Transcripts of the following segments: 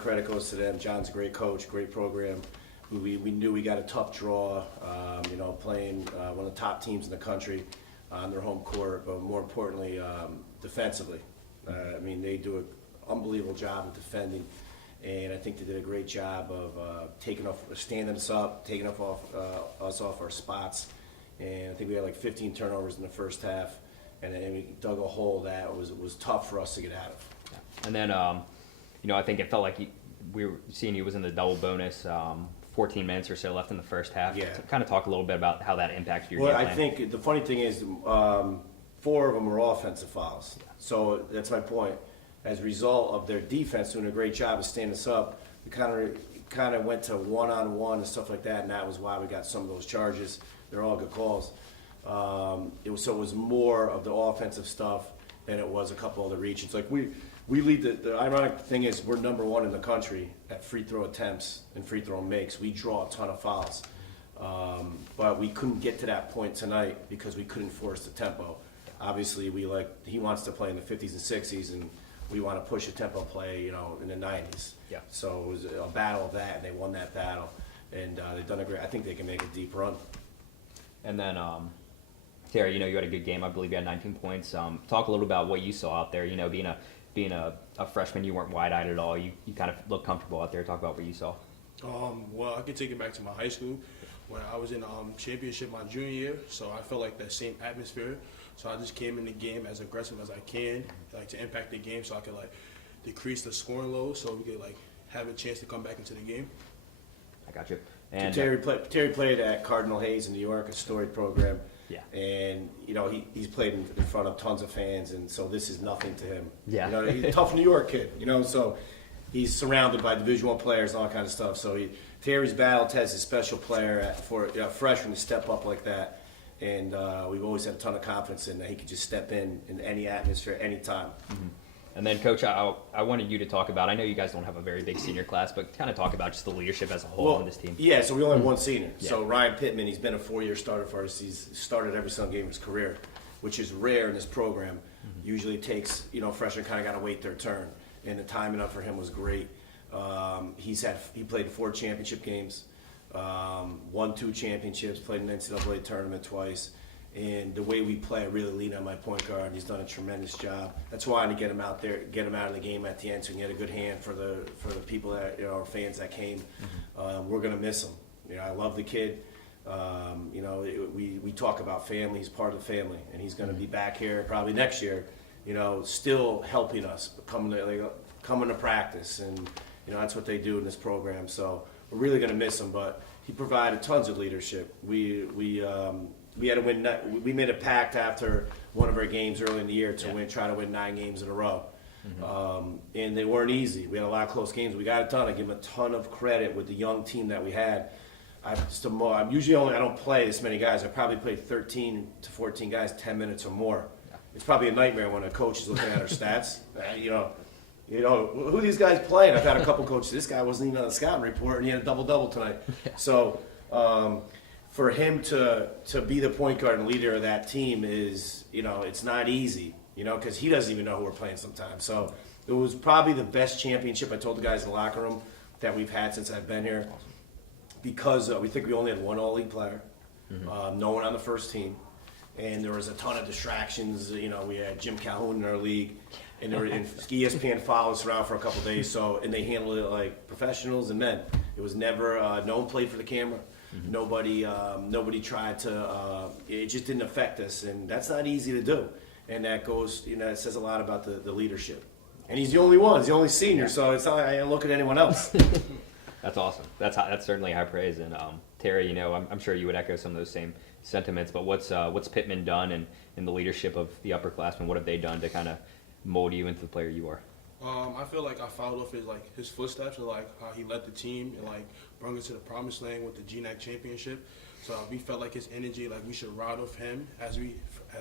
credit goes to them. John's a great coach, great program. We knew we got a tough draw, playing one of the top teams in the country on their home court, but more importantly, defensively. They do an unbelievable job of defending, and I think they did a great job of standing us up, taking us off our spots. And I think we had like 15 turnovers in the first half, and then we dug a hole that was tough for us to get out of. Yeah. And then, I think it felt like we were seeing you was in the double bonus, 14 minutes or so left in the first half. Yeah. To kind of talk a little bit about how that impacted your Well, game I plan. think the funny thing is 4 of them were offensive fouls. Yeah. So that's my point. As a result of their defense doing a great job of standing us up, we kind of went to one-on-one and stuff like that, and that was why we got some of those charges. They're all good calls. It was more of the offensive stuff than it was a couple of the reaches. Like we lead the ironic thing is we're number 1 in the country at free throw attempts and free throw makes. We draw a ton of fouls. But we couldn't get to that point tonight because we couldn't force the tempo. Obviously, he wants to play in the 50s and 60s, and we want to push a tempo play, in the 90s. Yeah. So it was a battle of that, and they won that battle. And they've done a great. I think they can make a deep run. And then, Terry, you had a good game. I believe you had 19 points. Talk a little about what you saw out there. Being a freshman, you weren't wide-eyed at all. You kind of looked comfortable out there. Talk about what you saw. Well, I could take it back to my high school when I was in championship my junior year. So I felt like that same atmosphere. So I just came in the game as aggressive as I can, to impact the game, so I could decrease the scoring load, so we could have a chance to come back into the game. I got you. And Terry played at Cardinal Hayes in New York, a storied program. Yeah. And he's played in front of tons of fans, and so this is nothing to him. Yeah. He's a tough New York kid. So he's surrounded by Division I players and all that kind of stuff. So Terry's battled as a special player for a freshman to step up like that, and we've always had a ton of confidence in that he could just step in any atmosphere, anytime. Mm-hmm. And then, Coach, I wanted you to talk about, I know you guys don't have a very big senior class, but kind of talk about just the leadership as a whole on this team. Yeah, so we only have one senior. Yeah. So Ryan Pittman, he's been a 4-year starter for us. He's started every single game of his career, which is rare in this program. Mm-hmm. Usually it takes, freshmen kind of got to wait their turn. And the timing up for him was great. He played 4 championship games, won 2 championships, played in the NCAA tournament twice. And the way we play, I really lean on my point guard. He's done a tremendous job. That's why I wanted to get him out there, get him out of the game at the end, so he had a good hand for the people that our fans that came. Mm-hmm. We're gonna miss him. I love the kid. We talk about family. He's part of the family, and he's gonna be back here probably next year. Still helping us, coming to practice, and that's what they do in this program. So we're really gonna miss him, but he provided tons of leadership. We had to win. We made a pact after one of our games early in the year to try to win 9 games in a row, and they weren't easy. We had a lot of close games. We got it done. I give him a ton of credit with the young team that we had. I don't play this many guys. I probably played 13 to 14 guys, 10 minutes or more. Yeah. It's probably a nightmare when a coach is looking at our stats. Who these guys playing? I've had a couple coaches. This guy wasn't even on the scouting report, and he had a double-double tonight. Yeah. So. For him to be the point guard and leader of that team is, it's not easy, because he doesn't even know who we're playing sometimes. So it was probably the best championship, I told the guys in the locker room, that we've had since I've been here, because we think we only had one all-league player, no one on the first team, and there was a ton of distractions. We had Jim Calhoun in our league, and ESPN followed us around for a couple of days, and they handled it like professionals and men. It was never, no one played for the camera. Mm-hmm. Nobody tried to. It just didn't affect us, and that's not easy to do. And that goes, it says a lot about the leadership. And he's the only one. He's the only senior, so it's not like I don't look at anyone else. That's awesome. That's certainly high praise. And Terry, I'm sure you would echo some of those same sentiments. But what's Pittman done in the leadership of the upperclassmen? What have they done to kind of mold you into the player you are? I feel like I followed off his footsteps of how he led the team and brought us to the promised land with the GNAC championship. So we felt like his energy, we should ride off him as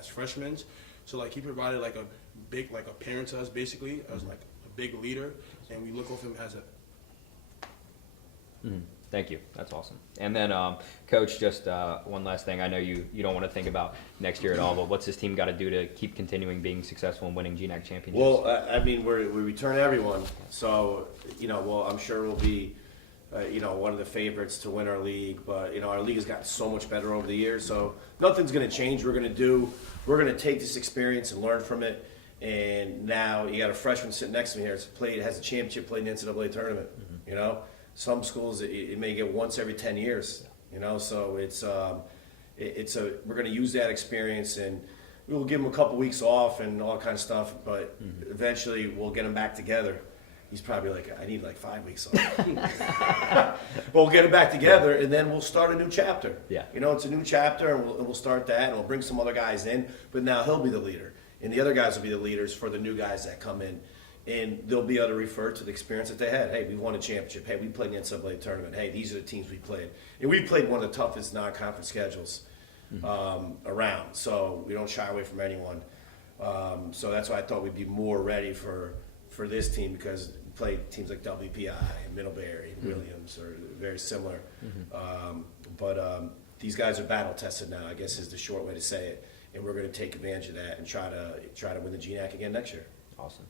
freshmen. So he provided a big a parent to us basically, as a big leader, and we look off him as a Thank you. That's awesome. And then, Coach, just one last thing. I know you don't want to think about next year at all, but what's this team got to do to keep continuing being successful and winning GNAC championships? Well, I mean, we return everyone, so well, I'm sure we'll be, one of the favorites to win our league. But our league has gotten so much better over the years, so nothing's going to change. We're going to take this experience and learn from it. And now you got a freshman sitting next to me here. Has a championship, played in the NCAA tournament. Mm-hmm. Some schools it may get once every 10 years. So we're going to use that experience, and we'll give him a couple weeks off and all kind of stuff. But eventually we'll get him back together. He's probably like, I need like 5 weeks off. We'll get him back together, and then we'll start a new chapter. Yeah. It's a new chapter, and we'll start that, and we'll bring some other guys in. But now he'll be the leader, and the other guys will be the leaders for the new guys that come in. And they'll be able to refer to the experience that they had. Hey, we won a championship. Hey, we played in the NCAA tournament. Hey, these are the teams we played. And we played one of the toughest non-conference schedules around. So we don't shy away from anyone. So that's why I thought we'd be more ready for this team, because we played teams like WPI and Middlebury and Williams are very similar. But these guys are battle tested now, I guess is the short way to say it. And we're going to take advantage of that and try to win the GNAC again next year. Awesome.